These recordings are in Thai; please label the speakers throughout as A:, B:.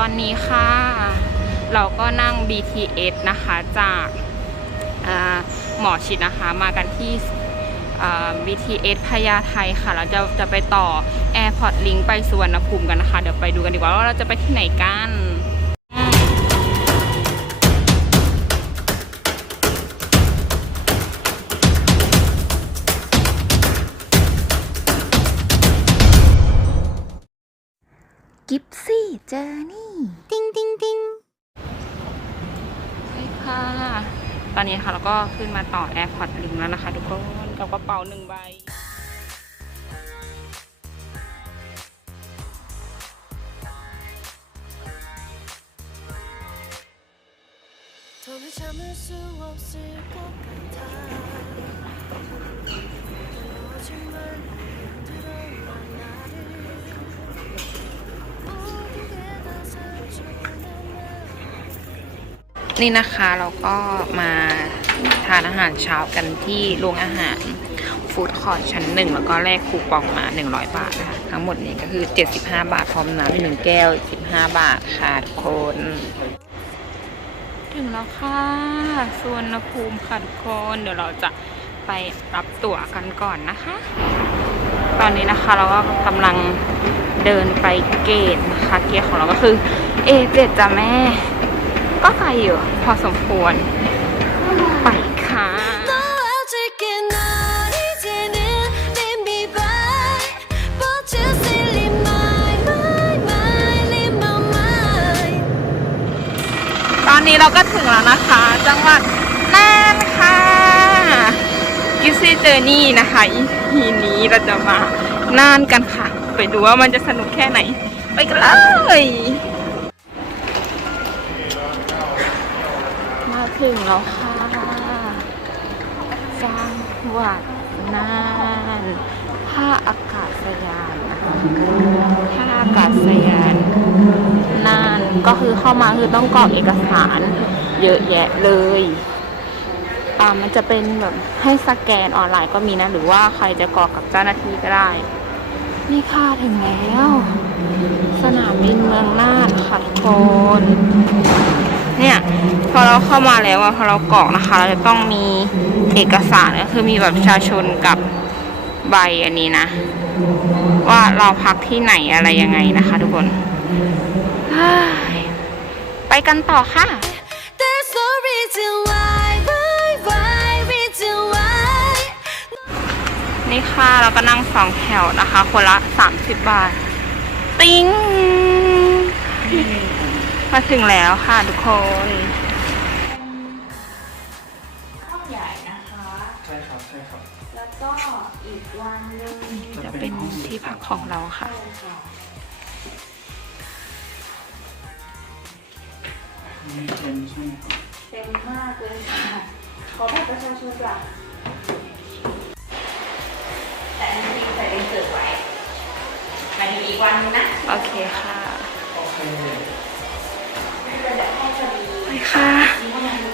A: อนนี้ค่ะ เราก็นั่ง BTS นะคะจากาหมอชิดนะคะมากันที่ BTS พญาไทค่ะเราจะจะไปต่อ Airport Link ไปสุวรรณภูมิกันนะคะ เดี๋ยวไปดูกันดีกว่าว่าเราจะไปที่ไหนกัน
B: เจอนี่ ติ้งติงติง
A: ใช่ค่ะ ตอนนี้ค่ะเราก็ขึ้นมาต่อแอร์พอร์ตลิงแล้วนะคะทุกคนกับกระเป๋าหนึ่งใบ
C: ทำให้ฉันรู้สึกว่าสิ่งก็เกิด
A: นี่นะคะเราก็มาทานอาหารเช้ากันที่โรงอาหารฟู้ดคอร์ทชั้นหนึ่งแล้วก็แลกคูปองมา 100 บาทนะคะ ทั้งหมดนี้ก็คือ 75 บาทพร้อมน้ำหนึ่งแก้ว 15 บาทค่ะทุกคน ถึงแล้วค่ะสวนภูมิค่ะทุกคนเดี๋ยวเราจะไปรับตั๋วกันก่อนนะคะ ตอนนี้นะคะเราก็กำลังเดินไปเกตนะคะ เกตของเราก็คือ A7 จ้ะแม่ ก็ไกลอยู่พอสมควร ไปค่ะตอนนี้เราก็ถึงแล้วนะคะ จังหวัดน่านค่ะกิซี่เจอร์นี่นะคะทีนี้เราจะมาน่านกันค่ะ ไปดูว่ามันจะสนุกแค่ไหน ไปกันเลย ถึงแล้วค่ะจังหวัดน่านท่าอากาศยานนะคะท่าอากาศยานน่านก็คือเข้ามาคือต้องกรอกเอกสารเยอะแยะเลยอ่ามันจะเป็นแบบให้สแกนออนไลน์ก็มีนะ หรือว่าใครจะกรอกกับเจ้าหน้าที่ก็ได้ นี่ค่ะถึงแล้ว สนามบินเมืองน่านค่ะทุกคน เนี่ย พอเราเข้ามาแล้วอะพอเรากรอกนะคะ เราจะต้องมีเอกสารก็คือมีแบบประชาชนกับใบอันนี้นะ ว่าเราพักที่ไหนอะไรยังไงนะคะ ทุกคนเฮ้ยไปกันต่อค่ะ
C: There's no reason why why why reason why
A: นี่ค่ะเราก็นั่งสองแถวนะคะ คนละ 30 บาท ติ้ง มาถึงแล้วค่ะทุกคน
B: ใหญ่นะคะ
D: ใช่ครับใช่ครับ
B: แล้วก็อีกวันหนึ่ง
A: จะเป็นที่พักของเราค่ะ
D: มีเต็มใช่ไหมครับ
B: เต็มมากเลยค่ะ ขอบัตรประชาชนจ้ะแต่อันนี้ใส่เป็นเกิดไว้หมายถึงอีกวันหนึงนะ
A: โอเคค่ะ
D: โอเค
A: ไปค่ะ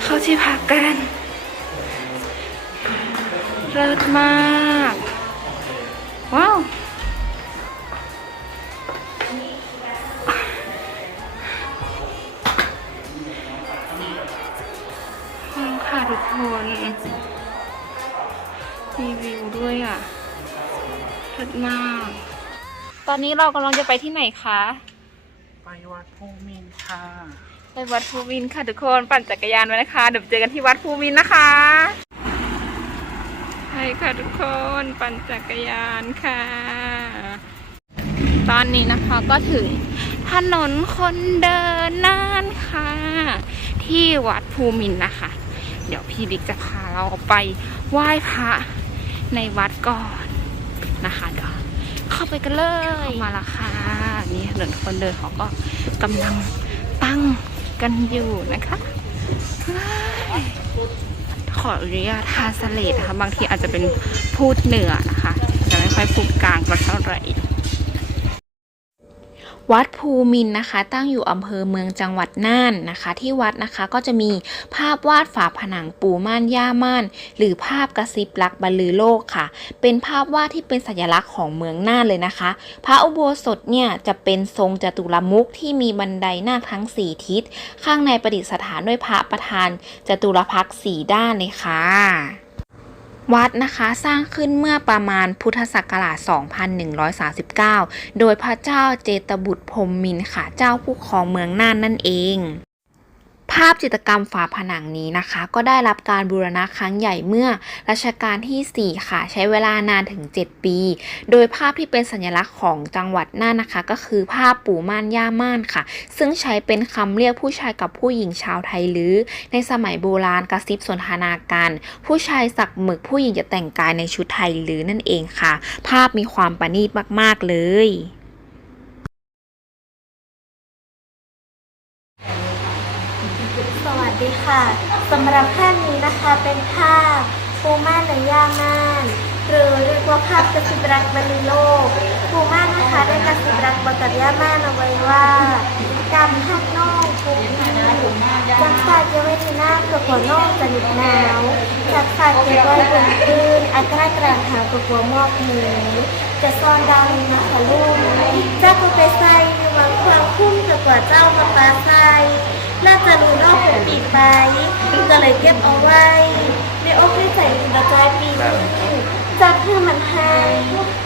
A: เข้าที่พักกันเลิศมาก ว้าวห้องค่ะทุกคน มีวิวด้วยอะเลิศมาก ตอนนี้เรากำลังจะไปที่ไหนคะ
D: ไปวัดภูมินค่ะ
A: ไปวัดภูมินค่ะทุกคนปั่นจักรยานไว้นะคะ เดี๋ยวเจอกันที่วัดภูมินนะคะไปค่ะทุกคนปั่นจักรยานค่ะ ตอนนี้นะคะก็ถึงถนนคนเดินน่านค่ะ ที่วัดภูมินนะคะ เดี๋ยวพี่บิ๊กจะพาเราไปไหว้พระในวัดก่อนนะคะเดี๋ยวเข้าไปกันเลย มาละค่ะนี่ถนนคนเดินเขาก็กำลังตั้ง กันอยู่นะคะ ขออนุญาตทานสเลดนะคะ บางทีอาจจะเป็นพูดเหนือนะคะ จะไม่ค่อยพูดกลางก็เท่าไหร่ วัดภูมินนะคะ ตั้งอยู่อำเภอเมืองจังหวัดน่านนะคะ ที่วัดนะคะก็จะมีภาพวาดฝาผนังปูม่านย่าม่าน หรือภาพกระซิบรักบรรลือโลกค่ะ เป็นภาพวาดที่เป็นสัญลักษณ์ของเมืองน่านเลยนะคะ พระอุโบสถเนี่ยจะเป็นทรงจตุรมุขที่มีบันไดนาคทั้ง 4 ทิศ ข้างในประดิษฐานด้วยพระประธานจตุรพักษ์สีด้านเลยค่ะ วัดนะคะสร้างขึ้นเมื่อประมาณพุทธศักราช 2139 โดยพระเจ้าเจตบุตรพรมมินค่ะ เจ้าผู้ครองเมืองน่านนั่นเอง ภาพจิตรกรรมฝาผนังนี้นะคะ ก็ได้รับการบูรณะครั้งใหญ่เมื่อรัชกาลที่ 4 ค่ะ ใช้เวลานานถึง 7 ปี โดยภาพที่เป็นสัญลักษณ์ของจังหวัดน่านนะคะ ก็คือภาพปู่ม่านย่าม่านค่ะ ซึ่งใช้เป็นคำเรียกผู้ชายกับผู้หญิงชาวไทยหรือ ในสมัยโบราณกระซิบสนทนากัน ผู้ชายสักหมึกผู้หญิงจะแต่งกายในชุดไทยหรือนั่นเองค่ะ ภาพมีความประณีตมาก ๆ เลย
C: สวัสดีค่ะสำหรับภาพนี้นะคะเป็นภาพปูม่านและย่าม่านหรือเรียกว่าภาพกระสิบรักบรรลือโลกปูม่านนะคะได้กระสิบรักบอกกับย่าม่านเอาไว้ว่ากำหักนองปูจังสาดจว้ที่หน้ากับหัวนองจะหนิบหนาวจักสาดเก็บไว้บนพื้นอากาศกลางหาวกับหัวมอกหมูจะซ่อนดาวในนะคะลูกเจ้าก็ไปใส่ อยู่หวังความคุ้มกับกว่าเจ้ามาปลาใส่น่าจะรู้นอกผมปีไปก็เลยเก็บเอาไว้ในอกให้ใส่กระจายปีจักคือมันให้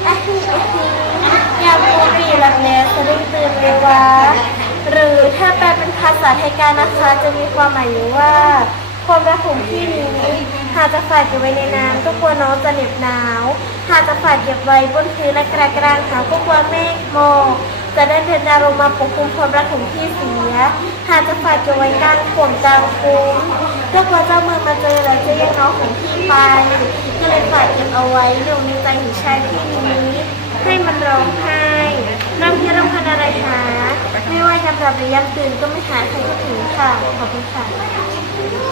C: อะฮีอะฮียามโอรีหลับแลสะดุ้งตื่นเววาหรือถ้าแปลเป็นภาษาไทยการนะคะจะมีความหมายอยู่ว่า ความรักของพี่นี้หากจะฝากเก็บไว้ในน้ำก็กลัวน้องจะเหน็บหนาว หากจะฝากเก็บไว้บนพื้นและกระกรางหาวก็กลัวเมฆหมอก จะได้เดินดาวลงมาปกคลุมความรักของพี่เสีย หากจะฝากเก็บไว้กลางฝนกลางคุ้มก็กลัวเจ้าเมืองมาเจอแล้วจะแย่งน้องของพี่ไป ก็เลยฝากเก็บเอาไว้อยู่ในใจของชายพี่นี้ ให้มันร้องไห้น้ำที่รำพันอะไรหา ไม่ว่ายามหลับหรือยามตื่นก็ไม่หาใครก็ถึงค่ะ ขอบคุณค่ะ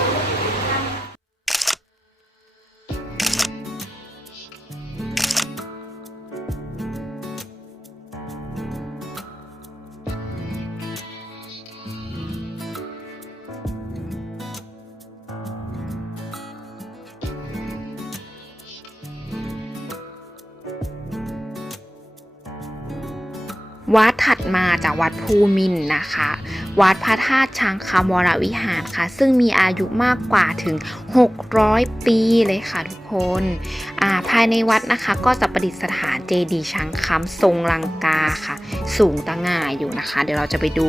A: วัดถัดมาจากวัดภูมินนะคะ วัดพระธาตุช้างคำวรวิหารค่ะ ซึ่งมีอายุมากกว่าถึง 600 ปีเลยค่ะทุกคนาภายในวัดนะคะก็จะประดิษฐานเจดีย์ช้างคำทรงลังกาค่ะ สูงตะหง่าอยู่นะคะ เดี๋ยวเราจะไปดู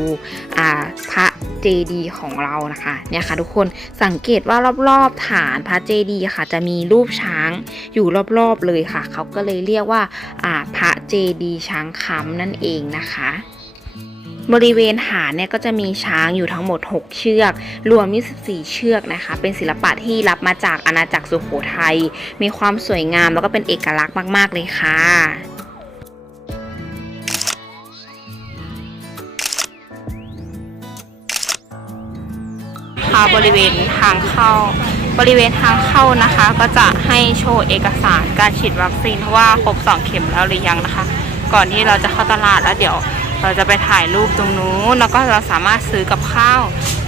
A: พระ เจดีของเรานะคะเนี่ยค่ะทุกคนสังเกตว่ารอบๆฐานพระเจดีค่ะ จะมีรูปช้างอยู่รอบๆเลยค่ะ เขาก็เลยเรียกว่าอ่าพระเจดีช้างคำนั่นเองนะคะบริเวณฐานเนี่ยก็จะมีช้างอยู่ทั้งหมด 6 เชือก รวม 24 เชือกนะคะ เป็นศิลปะที่รับมาจากอาณาจักรสุโขทัย มีความสวยงามแล้วก็เป็นเอกลักษณ์มาก ๆ เลยค่ะ บริเวณทางเข้า บริเวณทางเข้านะคะ ก็จะให้โชว์เอกสารการฉีดวัคซีนว่าครบ2เข็มแล้วหรือยังนะคะ ก่อนที่เราจะเข้าตลาดแล้วเดี๋ยวเราจะไปถ่ายรูปตรงนู้นแล้วก็เราสามารถซื้อกับข้าว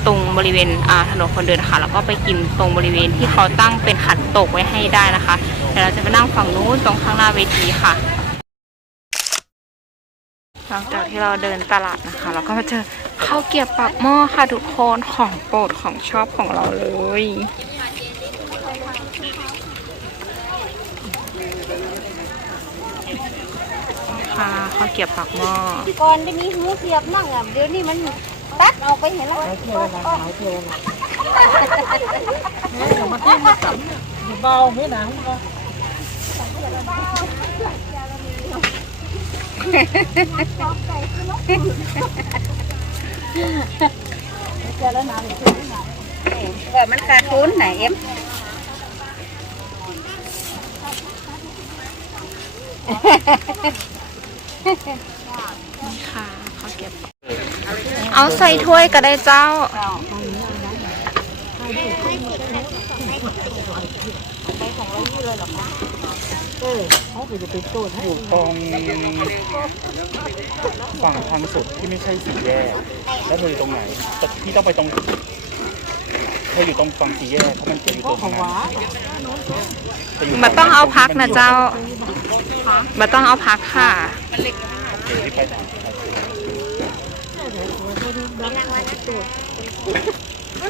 A: ตรงบริเวณถนนคนเดินค่ะแล้วก็ไปกินตรงบริเวณที่เขาตั้งเป็นขันตกไว้ให้ได้นะคะเดี๋ยวเราจะไปนั่งฝั่งนู้นตรงข้างหน้าเวทีค่ะ หลังจากที่เราเดินตลาดนะคะ เราก็มาเจอข้าวเกรี๊ยวปากหม้อค่ะทุกคนของโปรดของชอบของเราเลย ค่ะข้าวเกรี๊ยวปากหม้อ
C: ก่อนจะมีหูเสียบนั่งอะเดี๋ยวนี้มันตัดออกไปเห็นแล้วหายเทวดาหายเทวดา
D: เบาไม่หนังก็
B: ว่ามันขาดทุนไหนเอ็ม
A: ค่ะข้าวเกรี๊ยวปาเอาใส่ถ้วยก็ได้เจ้า
B: เเอ
D: อเขาไปจะไปโจทย์ให้
E: อยู่ตรงฝั่งทางสุดที่ไม่ใช่สี่แยก แล้วเธออยู่ตรงไหนแต่พี่ต้องไปตรงเธออยู่ตรงฝั่งสี่แยกเพราะมันจะอยู่ตรงนั้น
D: ว่า
E: จะยู่
A: มาต้องเอาพักนะเจ้ามาต้องเอาพักค่ะ
E: โอเคที่ไปทาง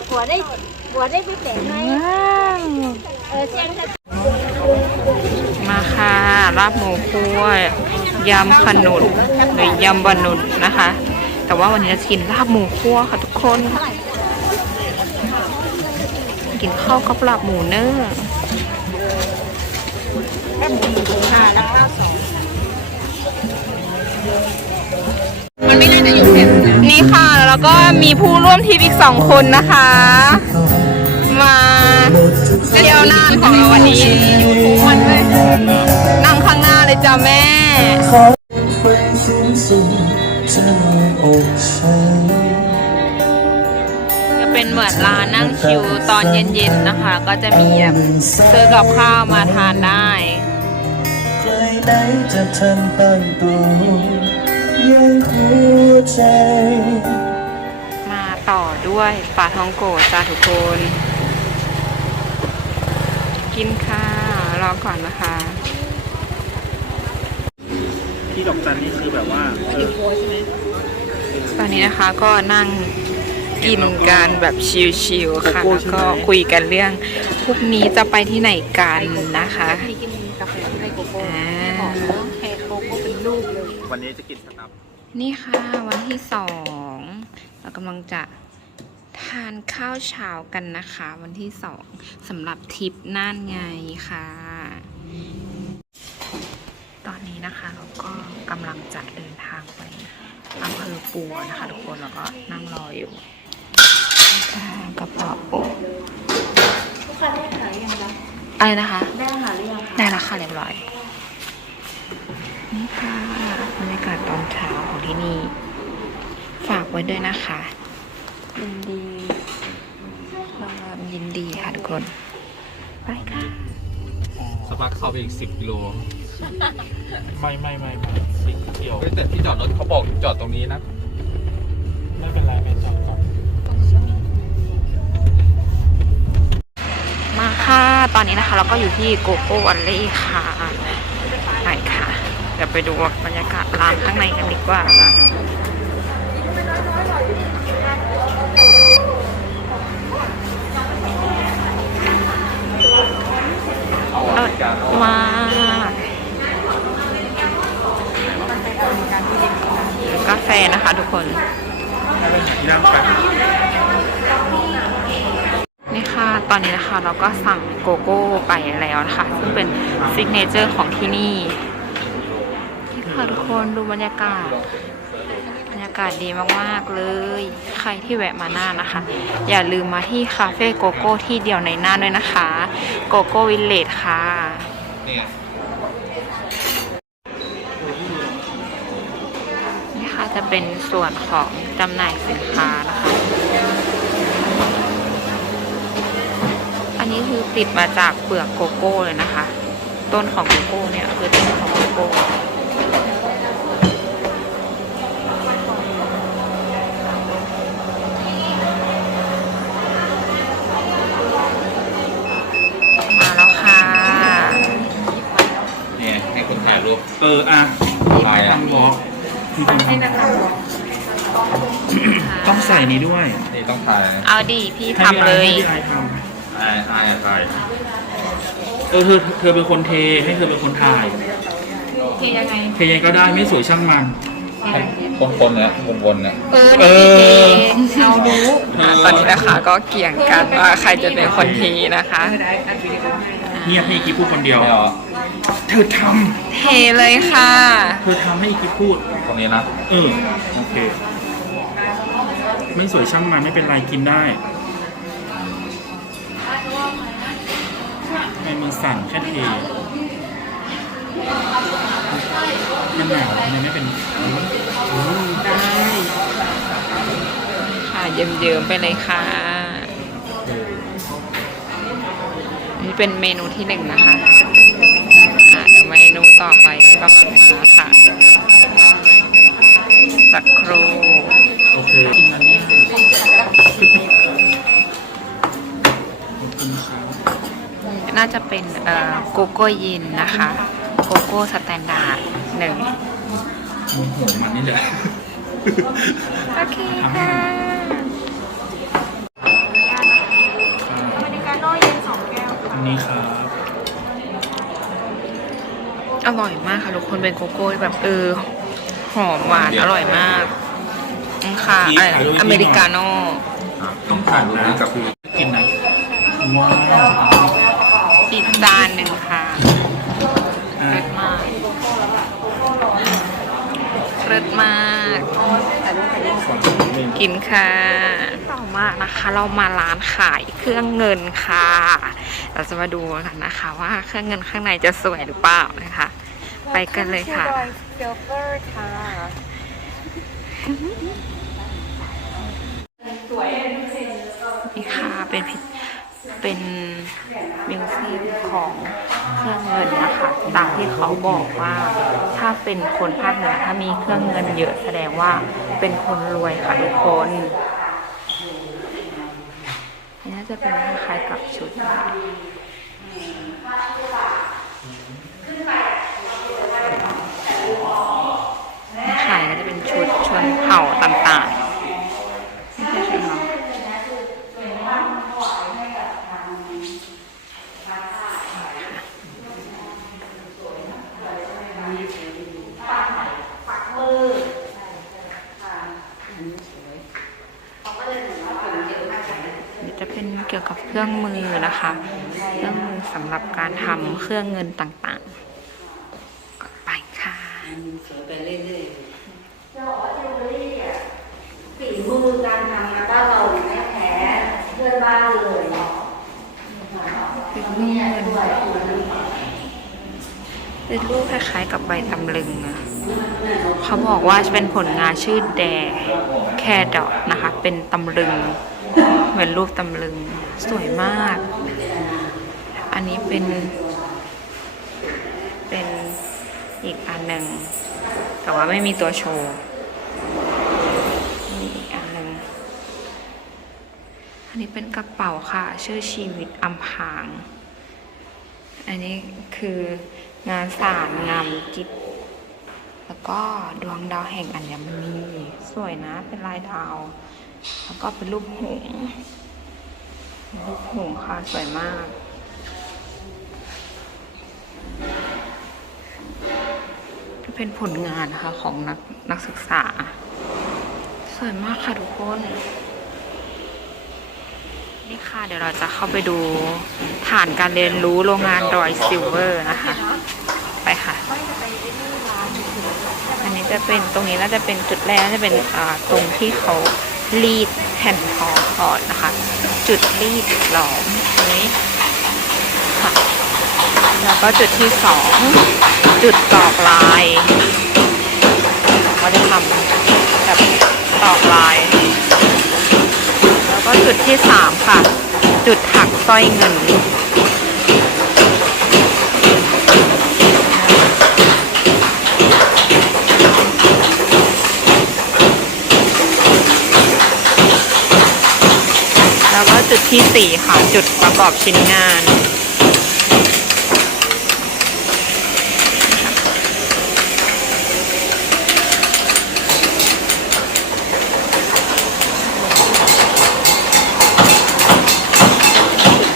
C: หัวได้หัวได้ไปแต่งไหมเออเชียงค่ะ
A: มาค่ะลาบหมูคั่วยำขนุนหรือยำบะหนุนนะคะ แต่ว่าวันนี้จะกินลาบหมูคั่วค่ะทุกคน กินข้าวกับลาบหมูเนื้อนี่ค่ะ แล้วก็มีผู้ร่วมทริปอีกสองคนนะคะ มาเที่ยวน่านของเราวันนี้ยูทูบมันเลยนั่งข้างหน้าเลยจ้ะแม่จะเป็นเหมือนร้านนั่งชิวตอนเย็นๆนะคะ ก็จะมีแบบซื้อกับข้าวมาทานได้
F: ใครไหนจะทันตั้งตัวยังหัวใจ
A: มาต่อด้วยปลาท้องโกะจ้าทุกคน กินค่ะ รอก่อนนะคะ
E: ที่ดอกจันนี่คือแบบว่าเออ
A: ตอนนี้นะคะก็นั่งกินกันแบบชิลๆค่ะแล้วก็คุยกันเรื่องพรุ่งนี้จะไปที่ไหนกันนะคะอ่า
E: วันนี้จะกินสตับ
A: นี่ค่ะวันที่สองเรากำลังจะ ทานข้าวเช้ากันนะคะ วันที่สองสำหรับทริปน่านไงค่ะ ตอนนี้นะคะเราก็กำลังจะเดินทางไปอำเภอปัวนะคะทุกคนแล้วก็นั่งรออยู่ค่ะกระเป๋า
C: ทุกคนได้หายังคะ
A: อะไรนะคะ
C: ได้หาหรือยังคะ
A: ได้แล้วค่ะเรียบร้อย นี่ค่ะบรรยากาศตอนเช้าของที่นี่ ฝากไว้ด้วยนะคะ ยินดีความยินดีค่ะทุกคน ไปค่ะ
G: สักพักเข้าไปอีกสิบกิโล
E: ไม่ไม่ไม่ไม่สิเกี่ยว
G: เฮ้ยแต่ที่จอดรถเขาบอกจอดตรงนี้นะ
E: ไม่เป็นไรไม่จอดก่อน
A: มาค่ะ ตอนนี้นะคะ เราก็อยู่ที่โกโก้วันเล่ค่ะไปค่ะ เดี๋ยวไปดูบรรยากาศร้านข้างในกันดีกว่าค่ะ เลิศมากกาแฟนะคะทุกคน
E: นี่
A: ค่ะ ตอนนี้นะคะเราก็สั่งโกโก้ไปแล้วนะคะ ซึ่งเป็นซิกเนเจอร์ของที่นี่ นี่ค่ะทุกคนดูบรรยากาศากาศดีมากๆเลย ใครที่แวะมาน่านนะคะ อย่าลืมมาที่คาเฟ่โกโก้ที่เดียวในน่านด้วยนะคะโกโก้วิลเลจค่ะ
G: เนี่ย
A: นี่ค่ะจะเป็นส่วนของจำหน่ายสินค้านะคะ อันนี้คือติดมาจากเปลือกโกโก้เลยนะคะ ต้นของโกโก้เนี่ยคือต้นของโกโก้ มาแล้วค่ะ
G: เนี่ยให้คุณ ถ่ายรูป
E: เอออะ
G: ถ่ายอะ
E: ทำวอล์กต้องใส่นี้ด้วย
G: นี่ต้องถ่าย
A: เอาดีพี่ทำเลย
E: ให้พี่ไอท
G: ถ่ายถ่ายถ่ายำ
E: เออเธอเธอเป็นคนเทให้เธอเป็นคนถ่าย
A: เทยังไง
E: เทยังไงก็ได้ไม่สวยช่างมัน
G: คนๆเนี่ยวนๆเนี่ย
A: เออ
E: เออ
A: เอารู้ตอนนี้นะคะก็เกี่ยงกันว่าใครจะเป็นคนทีนะคะ
E: เงียบให้อีกิฟพูดคนเดียว
G: ไม่เอา
E: เธอท
A: เทเลยค่ะำ
E: เธอทำให้อีกิฟพูด
G: ตรงนี้นะ
E: เออ โอเค ไม่สวยช่างมันไม่เป็นไรกินได้ทำไมมือสั่นแค่เทมันหนาวทำไมไม่เป็นได้
A: ค่ะเยิ้มๆไปเลยค่ะ เป็นเมนูที่หนึ่งนะคะอะเดี๋ยวต่อไปกำลังมาค่ะ สักครู่
E: โอเคกินอันนี้
A: น่าจะเป็นเอ่อโกโก้ยินนะคะ โกโก้สแตนดาร์ดหนึ่ง
E: โอ้โหมันนี่แหละ
A: โอเคค่ะ
C: อเมริกาโน่เย็นสองแก้วค่ะ
E: อันนี้ครับ
A: อร่อยมากค่ะทุกคนเป็นโกโก้ที่แบบเออหอมหวานอร่อยมากอืมค่ะอะไรนะอเมริกาโน่
G: ต้องถ่ายรูปนี้กับ
E: กินนะว้าว
A: อีกจานหนึ่งค่ะ
E: อะ
A: เลิศมาก เลิศมาก
E: ขอดูนิดนึง
A: กินค่ะ ต่อมานะคะเรามาร้านขายเครื่องเงินค่ะ เราจะมาดูกันนะคะ ว่าเครื่องเงินข้างในจะสวยหรือเปล่านะคะ ไปกันเลยค่ะ
C: ซิลเวอร์ค่ะ
A: นี่ค่ะเป็นพิ เป็นมิวเซียมของเครื่องเงินนะคะตามที่เขาบอกว่าถ้าเป็นคนภาคเหนือถ้ามีเครื่องเงินเยอะแสดงว่าเป็นคนรวยค่ะทุกคนอันนี้น่าจะเป็นคล้ายๆกับชุดขายก็จะเป็นชุดชนเผ่าต่างๆไม่ใช่ชนเผ่า นี่จะเป็นเกี่ยวกับเครื่องมือนะคะ เครื่องมือสำหรับการทำเครื่องเงินต่างๆก็ไปค่ะ
B: ฝีมือการทำนะบ้านเราไม่แพ้เพื่อนบ้านเลย
A: เป็นรูปเงินเป็นรูปคล้ายๆกับใบตำลึงนะเขาบอกว่าเป็นผลงานชื่อแดแคดอนะคะ เป็นตำลึง เหมือนรูปตำลึงสวยมาก อันนี้เป็น เป็นอีกอันหนึ่ง แต่ว่าไม่มีตัวโชว์นี่อีกอันหนึ่ง อันนี้เป็นกระเป๋าค่ะ ชื่อชีวิตอำพาง อันนี้คืองานสารงามจิตแล้วก็ดวงดาวแห่งอัญมณีสวยนะ เป็นลายดาว แล้วก็เป็นรูปหงส์รูปหงส์ค่ะสวยมากเป็นผลงานนะคะของนักนักศึกษา สวยมากค่ะทุกคน นี่ค่ะเดี๋ยวเราจะเข้าไปดูฐานการเรียนรู้โรงงานรอยซิลเวอร์นะคะ ไปค่ะอันนี้จะเป็นตรงนี้น่าจะเป็นจุดแรกน่าจะเป็นตรงที่เขา รีดแผ่นทองก่อนนะคะ จุดรีดหลอมนี้ค่ะแล้วก็จุดที่สองจุดตอกลายเขาจะทำแบบตอกลาย แล้วก็จุดที่สามค่ะ จุดถักสร้อยเงิน แล้วก็จุด ที่สี่ค่ะจุดประกอบชิ้นงาน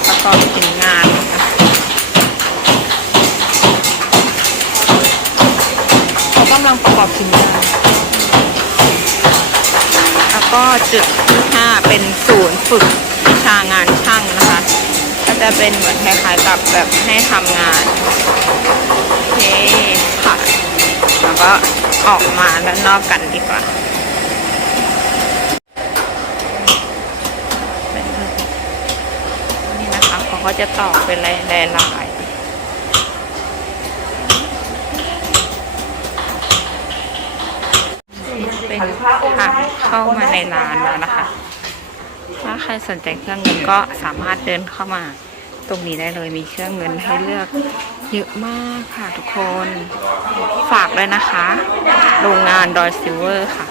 A: ประกอบชิ้นงานนะคะเขากำลังประกอบชิ้นงานแล้วก็จุดที่ห้าเป็นศูนย์ฝึก ชางานช่างนะคะ ก็จะเป็นเหมือนคล้ายๆกับแบบให้ทำงานโอเคค่ะแล้วก็ออกมาด้านนอกกันดีกว่านี่นะคะเขาก็จะต่อเป็นลายลายลายเป็นทางเข้ามาในร้านแล้วนะคะ ถ้าใครสนใจเครื่องเงินก็สามารถเดินเข้ามาตรงนี้ได้เลยมีเครื่องเงินให้เลือกเยอะมากค่ะทุกคน ฝากเลยนะคะ โรงงานดอยซิลเวอร์ค่ะ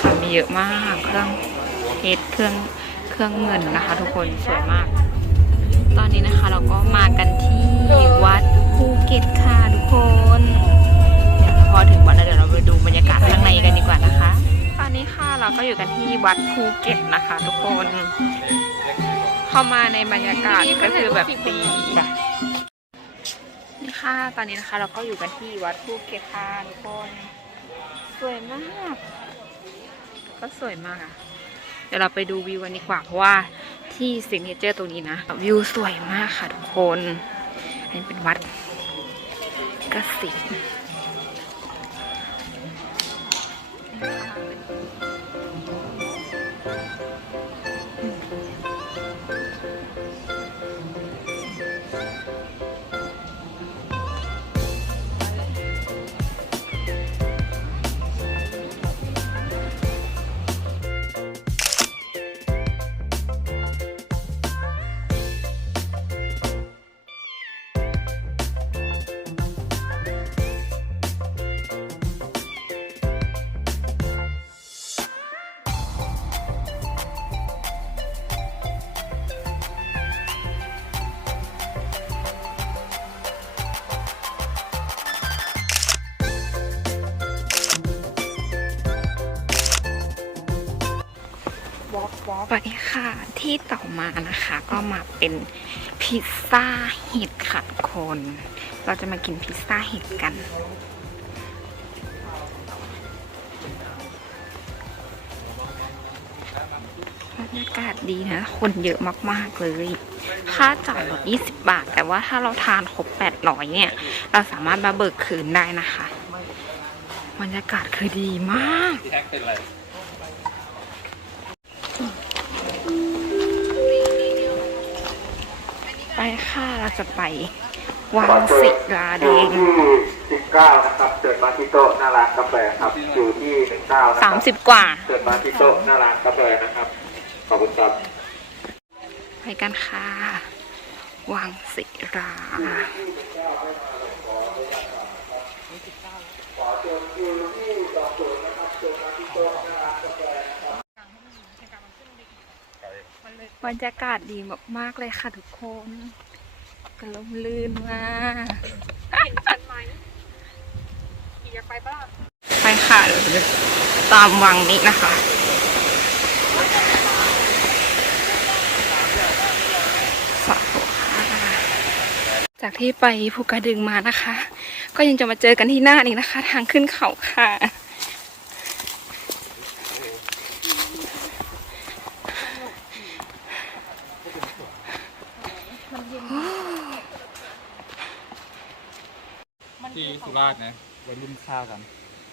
A: ค่ะมีเยอะมากเครื่องเพชรเครื่องเครื่องเงินนะคะ ทุกคนสวยมาก ตอนนี้นะคะเราก็มากันที่วัดภูเก็ตค่ะทุกคน อยู่กันที่วัดภูเก็ตนะคะ ทุกคน เข้ามาในบรรยากาศก็คือแบบดีนี่ค่ะตอนนี้นะคะ เราก็อยู่กันที่วัดภูเก็ตค่ะทุกคน สวยมาก ก็สวยมากอะเดี๋ยวเราไปดูวิวกันดีกว่าเพราะว่าที่สิงเนเจอร์ตรงนี้นะ วิวสวยมากค่ะทุกคน อันนี้เป็นวัดกสิ ณไปค่ะที่ต่อมานะคะ ก็มาเป็นพิซซ่าเห็ดค่ะทุกคน เราจะมากินพิซซ่าเห็ดกัน บรรยากาศดีนะ คนเยอะมาก ๆ เลย ค่าจอดรถ20 บาท แต่ว่าถ้าเราทานครบ800 เนี่ย เราสามารถมาเบิกคืนได้นะคะ บรรยากาศคือดีมาก
G: ไร
A: ไปค่ะ เราจะไปวังศิลาแด
H: อยู่
A: ง
H: ที่19นะครับเดินมาที่โต๊ะหน้าร้านกาแฟครับ อยู่ที่19นะค
A: สา
H: รั
A: มสิบกว่า
H: เดินมาที่โต๊ะหน้าร้านกาแฟนะครับ ขอบคุณครับ
A: ไปกันค่ะ วังศิลา บรรยากาศดีมากๆเลยค่ะทุกคนกระลมลื่นมากไปค่ะเดี๋ยวจะตามวังนี้นะคะสาธุค่ะจากที่ไปภูกระดึงมานะคะ ก็ยังจะมาเจอกันที่หน้านี้นะคะ ทางขึ้นเขาค่ะ
G: ที่สุราษฎร์นะวัยรุ่นฆ่ากัน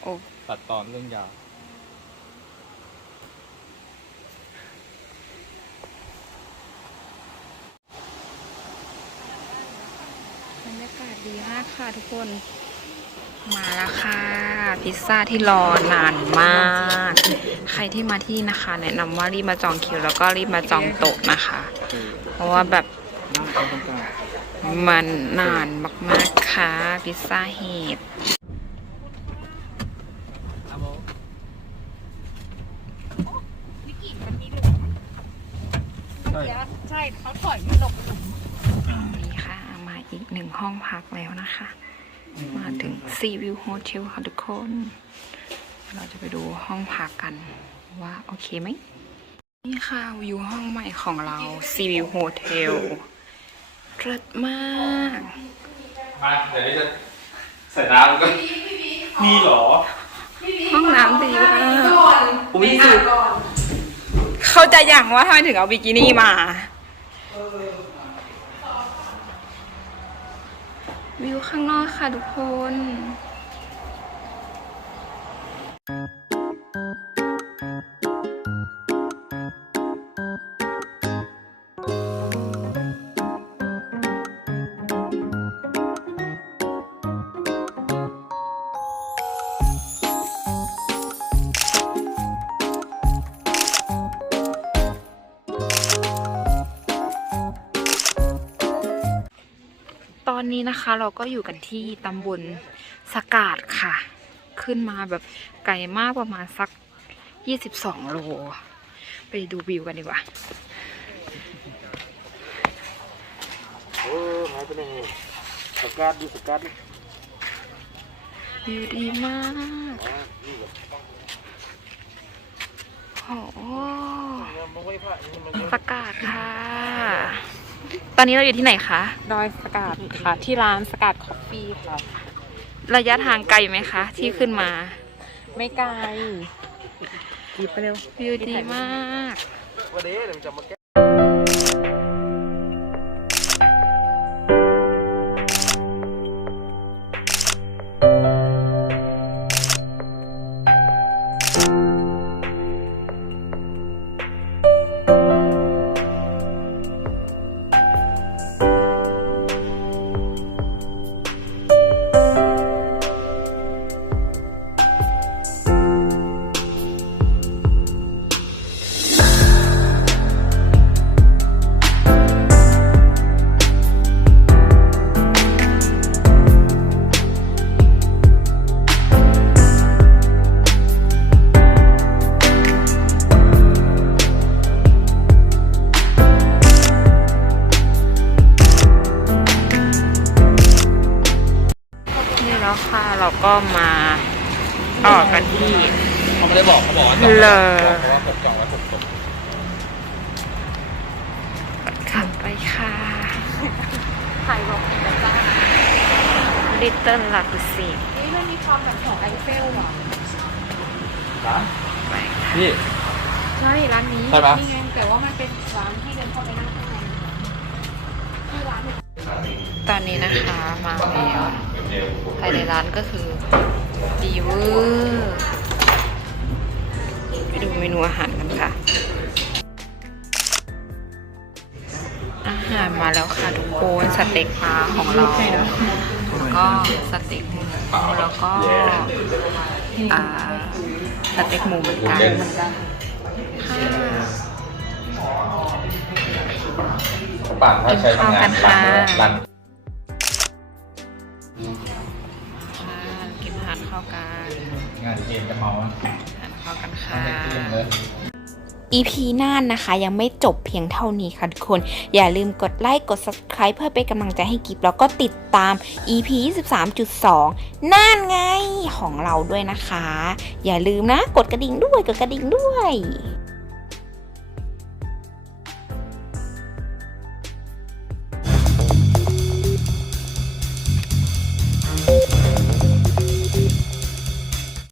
A: โอ้
G: ตัดตอนเรื่องยาว
A: บรรยากาศดีมากค่ะทุกคน มาแล้วค่ะ พิซซ่าที่รอนานมาก ใครที่มาที่นะคะ แนะนำว่ารีบมาจองคิวแล้วก็รีบมาจองโต๊ะนะคะ เพราะว่าแบบ มันนานมากๆค่ะพิซซ่าเฮด
G: ใช่
A: นี่ค่ะ มาอีกหนึ่งห้องพักแล้วนะคะ มาถึงซีวิวโฮเทลค่ะทุกคน เราจะไปดูห้องพักกันว่าโอเคไหมนี่ค่ะวิวห้องใหม่ของเราซีวิวโฮเทล เลิศมาก
G: มาเดี๋ยวนี้จะใส่น้ำก็
E: มีเหรอ
A: ห้องน้ำดีมากเขาใจะอย่างว่าทำไมถึงเอาบิกินี่มา วิวข้างนอกค่ะทุกคน อนนี้นะคะเราก็อยู่กันที่ตำบลสกาดค่ะ ขึ้นมาแบบไกลมากประมาณสัก 22 โล ไปดูวิวกันดีกว่า
E: โอ้หายไปไหนสกัดดูสกัด
A: วิวดีมากโอ้โหสกาดค่ะ ตอนนี้เราอยู่ที่ไหนคะ
D: ดอยสกัดค่ะ ที่ร้านสกัดคอฟฟี่ค่ะ
A: ระยะทางไกลไหมคะ ที่ขึ้นมา
D: ไม่ไกลหยิบไปเร็ว
A: วิวดีมาก
E: วันนี้เดี๋ยวจะมาแก้
A: มาออกันที่
G: เขาไม่ได้บอกเขาบอกว่า
A: เลอ
G: เพราะว่าผมจองไว้ผมผม
A: ขับไปค่ะถ่ายบอกลิตเติ้ลลาคุซี
D: นี่มันมีความแบบของไอเฟลหรอ
G: พี่
D: ใช่ร้านนี้
G: ใช่ปะ
D: นี่ไงแต่ว่ามันเป็นร้านที่เดินเข้าไปนั่งข้างในที่ร้าน
A: ตอนนี้นะคะมาแล้วภายในร้านก็คือ ดีเวอร์ไปดูเมนูอาหารกันค่ะ อาหารมาแล้วค่ะทุกคนสเต็กปลาของเรา แล้วก็สเต็กหมูแล้วก็อ่าสเต็กหมูเหมือนกันค่ะ
G: ป่านถ้าใช้ทำงาน
A: กินข้าวกันค่ะ
G: รัน เกมจะเมาอะ
A: อาหารเข้ากันค่ะ
G: เกมเลย
A: EP หน้านะคะ ยังไม่จบเพียงเท่านี้ค่ะทุกคน อย่าลืมกดไลค์กด subscribe เพื่อเป็นกำลังใจให้กิฟแล้วก็ติดตาม EP 23.2 นั่นไงของเราด้วยนะคะ อย่าลืมนะ กดกระดิ่งด้วยกดกระดิ่งด้วย